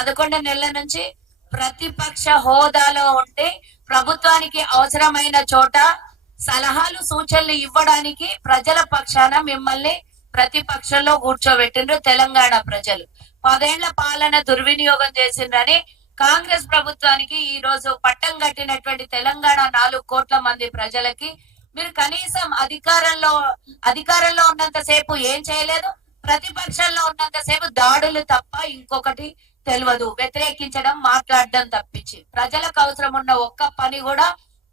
11 నెలల నుంచి ప్రతిపక్ష హోదాలో ఉండి ప్రభుత్వానికి అవసరమైన చోట సలహాలు సూచనలు ఇవ్వడానికి ప్రజల పక్షాన మిమ్మల్ని ప్రతిపక్షంలో కూర్చోబెట్టిండ్రు తెలంగాణ ప్రజలు. 10 ఏళ్ల పాలన దుర్వినియోగం చేసిండ్రని కాంగ్రెస్ ప్రభుత్వానికి ఈ రోజు పట్టం కట్టినటువంటి తెలంగాణ 4 కోట్ల మంది ప్రజలకి మీరు కనీసం అధికారంలో ఉన్నంత సేపు ఏం చేయలేదు, ప్రతిపక్షంలో ఉన్నంత సేపు దాడులు తప్ప ఇంకొకటి తెలియదు. వ్యతిరేకించడం, మాట్లాడడం తప్పించి ప్రజలకు అవసరం ఉన్న ఒక్క పని కూడా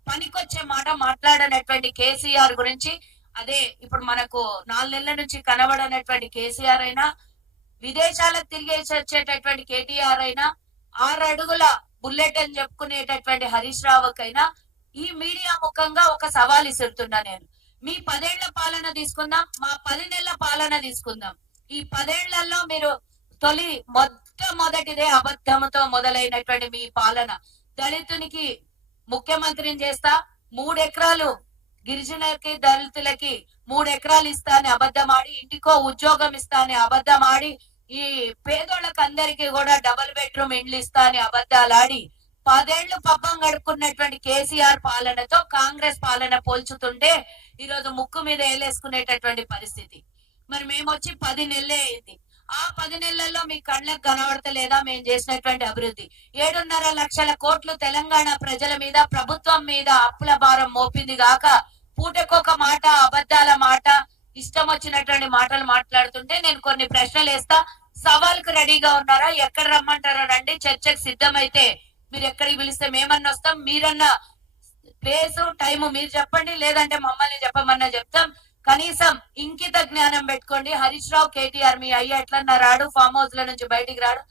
పనికొచ్చే మాట మాట్లాడనటువంటి కేసీఆర్ గురించి, అదే ఇప్పుడు మనకు 4 నెలల నుంచి కనబడనటువంటి కేసీఆర్ అయినా, విదేశాలకు తిరిగేసి వచ్చేటటువంటి కేటీఆర్ అయినా, 6 అడుగుల బుల్లెట్ అని చెప్పుకునేటటువంటి హరీష్ రావుకైనా ఈ మీడియా ముఖంగా ఒక సవాల్ ఇస్తున్నా నేను. మీ 10 ఏళ్ల పాలన తీసుకుందాం, మా 10 నెలల పాలన తీసుకుందాం. ఈ 10 ఏళ్లలో మీరు మొట్టమొదటిదే అబద్ధంతో మొదలైనటువంటి మీ పాలన. దళితునికి ముఖ్యమంత్రిని చేస్తా, 3 ఎకరాలు గిరిజనులకి దళితులకి 3 ఎకరాలు ఇస్తా అని అబద్ధమాడి, ఇంటికో ఉద్యోగం ఇస్తా అని అబద్ధమాడి, ఈ పేదోళ్ళకి అందరికి కూడా డబుల్ బెడ్రూమ్ ఇండ్లు ఇస్తా అని అబద్ధాలాడి 10 ఏళ్లు పబ్బం గడుపుకున్నటువంటి కేసీఆర్ పాలనతో కాంగ్రెస్ పాలన పోల్చుతుంటే ఈరోజు ముక్కు మీద ఏలేసుకునేటటువంటి పరిస్థితి. మరి మేము వచ్చి 10 నెలలే అయింది. ఆ 10 నెలల్లో మీ కళ్ళకు కనబడతలేదా మేము చేసినటువంటి అభివృద్ధి? 7.5 లక్షల కోట్లు తెలంగాణ ప్రజల మీద, ప్రభుత్వం మీద అప్పుల భారం మోపింది గాక పూటకొక మాట, అబద్ధాల మాట, ఇష్టం వచ్చినటువంటి మాటలు మాట్లాడుతుంటే నేను కొన్ని ప్రశ్నలు వేస్తా. సవాల్కు రెడీగా ఉన్నారా? ఎక్కడ రమ్మంటారా రండి, చర్చకు సిద్ధమైతే మీరు ఎక్కడికి పిలిస్తే మేమన్నా వస్తాం. మీరన్నా ప్లేస్ టైము మీరు చెప్పండి, లేదంటే మమ్మల్ని చెప్పమన్నా చెప్తాం. కనీసం ఇంకిత జ్ఞానం పెట్టుకోండి. హరీష్ రావు, కేటీఆర్ మీ అయ్య ఎట్లన్నా రాడు, ఫామ్ హౌస్ ల నుంచి బయటికి రాడు.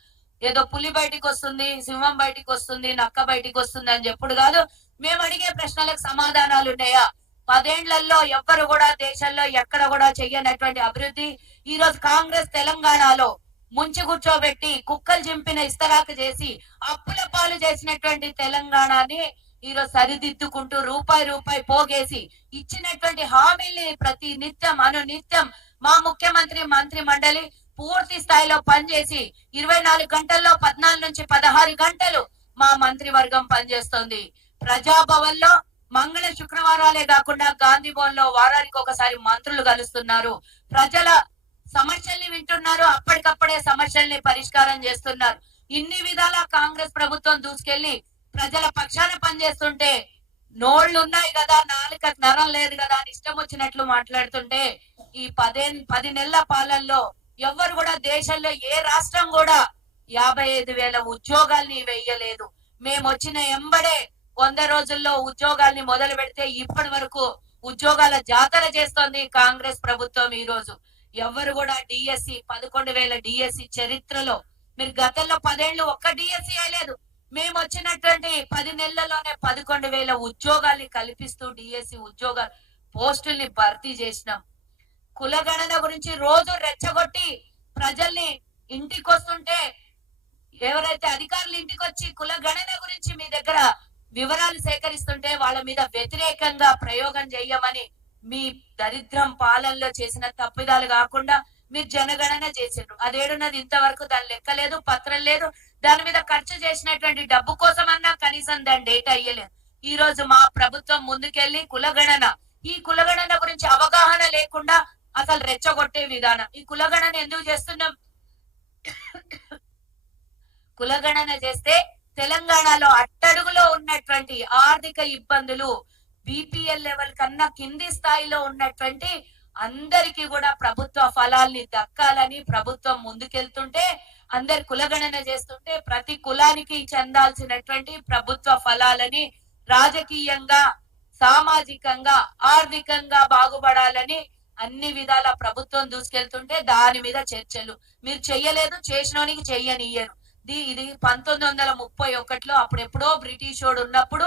ఏదో పులి బయటికి వస్తుంది, సింహం బయటికి వస్తుంది, నక్క బయటికి వస్తుంది అని చెప్పుడు కాదు. మేము అడిగే ప్రశ్నలకు సమాధానాలు ఉన్నాయా? 10 ఏళ్లలో ఎవ్వరు కూడా దేశంలో ఎక్కడ కూడా చెయ్యనటువంటి అభివృద్ధి ఈ రోజు కాంగ్రెస్ తెలంగాణలో ముంచి కూర్చోబెట్టి కుక్కలు చింపిన ఇస్తరాకు చేసి అప్పుల పాలు చేసినటువంటి తెలంగాణని ఈరోజు సరిదిద్దుకుంటూ రూపాయి పోగేసి ఇచ్చినటువంటి హామీల్ని ప్రతి నిత్యం అనునిత్యం మా ముఖ్యమంత్రి, మంత్రి మండలి పూర్తి స్థాయిలో పనిచేసి 24 గంటల్లో 14 నుంచి 16 గంటలు మా మంత్రివర్గం పనిచేస్తుంది. ప్రజాభవన్ లో మంగళ శుక్రవారాలే కాకుండా గాంధీ భవన్ లో వారానికి ఒకసారి మంత్రులు కలుస్తున్నారు. ప్రజల సమస్యల్ని వింటున్నారు, అప్పటికప్పుడే సమస్యల్ని పరిష్కారం చేస్తున్నారు. ఇన్ని విధాలా కాంగ్రెస్ ప్రభుత్వం దూసుకెళ్లి ప్రజల పక్షాన పనిచేస్తుంటే నోళ్లు ఉన్నాయి కదా, నాలుకకు నరం లేదు కదా అని ఇష్టం వచ్చినట్లు మాట్లాడుతుంటే ఈ 10 నెలల పాలనలో ఎవ్వరు కూడా దేశంలో ఏ రాష్ట్రం కూడా 55,000 ఉద్యోగాల్ని వేయలేదు. మేము వచ్చిన ఎంబడే 100 రోజుల్లో ఉద్యోగాల్ని మొదలు పెడితే ఇప్పటి వరకు ఉద్యోగాల జాతర చేస్తోంది కాంగ్రెస్ ప్రభుత్వం. ఈ రోజు ఎవరు కూడా డిఎస్సి 11,000 డిఎస్సి చరిత్రలో మీరు గతంలో 10 ఏళ్లు ఒక్క డిఎస్సి అయ్యలేదు. మేము వచ్చినటువంటి 10 నెలల్లోనే 11,000 ఉద్యోగాల్ని కల్పిస్తూ డిఎస్సి ఉద్యోగ పోస్టుల్ని భర్తీ చేసినాం. కులగణన గురించి రోజు రెచ్చగొట్టి ప్రజల్ని ఇంటికి వస్తుంటే ఎవరైతే అధికారులు ఇంటికి వచ్చి కులగణన గురించి మీ దగ్గర వివరాలు సేకరిస్తుంటే వాళ్ళ మీద వ్యతిరేకంగా ప్రయోగం చెయ్యమని మీ దరిద్రం పాలనలో చేసిన తప్పిదాలు కాకుండా మీరు జనగణన చేసిండ్రు. అదేడున్నది ఇంతవరకు దాని లెక్కలేదు, పత్రం లేదు. దాని మీద ఖర్చు చేసినటువంటి డబ్బు కోసమన్నా కనీసం దాని డేటా ఇయ్యలేదు. ఈ రోజు మా ప్రభుత్వం ముందుకెళ్లి ఈ కులగణన గురించి అవగాహన లేకుండా అసలు రెచ్చగొట్టే విధానం. ఈ కులగణన ఎందుకు చేస్తున్నాం? కులగణన చేస్తే తెలంగాణలో అట్టడుగులో ఉన్నటువంటి ఆర్థిక ఇబ్బందులు, బిపిఎల్ లెవెల్ కన్నా కింది స్థాయిలో ఉన్నటువంటి అందరికి కూడా ప్రభుత్వ ఫలాల్ని దక్కాలని ప్రభుత్వం ముందుకెళ్తుంటే, అందరి కులగణన చేస్తుంటే ప్రతి కులానికి చెందాల్సినటువంటి ప్రభుత్వ ఫలాలని రాజకీయంగా, సామాజికంగా, ఆర్థికంగా బాగుపడాలని అన్ని విధాల ప్రభుత్వం దూసుకెళ్తుంటే దాని మీద చర్చలు మీరు చెయ్యలేదు, చేసినోనికి చెయ్యనియ్యరు. ఇది 1931లో అప్పుడెప్పుడో బ్రిటిష్ వాడు ఉన్నప్పుడు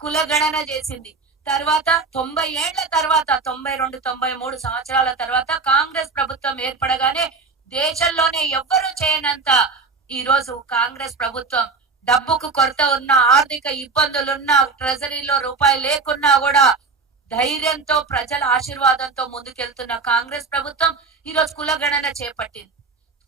కులగణన చేసింది. తర్వాత 90 ఏళ్ల తర్వాత 92, 93 సంవత్సరాల తర్వాత కాంగ్రెస్ ప్రభుత్వం ఏర్పడగానే దేశంలోనే ఎవ్వరూ చేయనంత ఈ రోజు కాంగ్రెస్ ప్రభుత్వం డబ్బుకు కొరత ఉన్న, ఆర్థిక ఇబ్బందులున్నా, ట్రెజరీలో రూపాయి లేకున్నా కూడా ధైర్యంతో ప్రజల ఆశీర్వాదంతో ముందుకెళ్తున్న కాంగ్రెస్ ప్రభుత్వం ఈ రోజు కులగణన చేపట్టింది.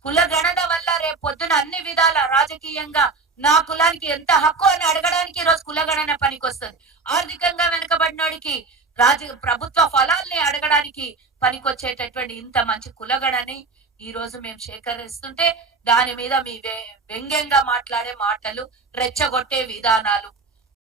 కుల గణన వల్ల రేపు పొద్దున అన్ని విధాల రాజకీయంగా నా కులానికి ఎంత హక్కు అని అడగడానికి ఈ రోజు కులగణన పనికొస్తుంది. ఆర్థికంగా వెనుకబడినోడికి ప్రభుత్వ ఫలాల్ని అడగడానికి పనికొచ్చేటటువంటి ఇంత మంచి కులగణని ఈ రోజు మేము సేకరిస్తుంటే దాని మీద మీ వ్యంగ్యంగా మాట్లాడే మాటలు, రెచ్చగొట్టే విధానాలు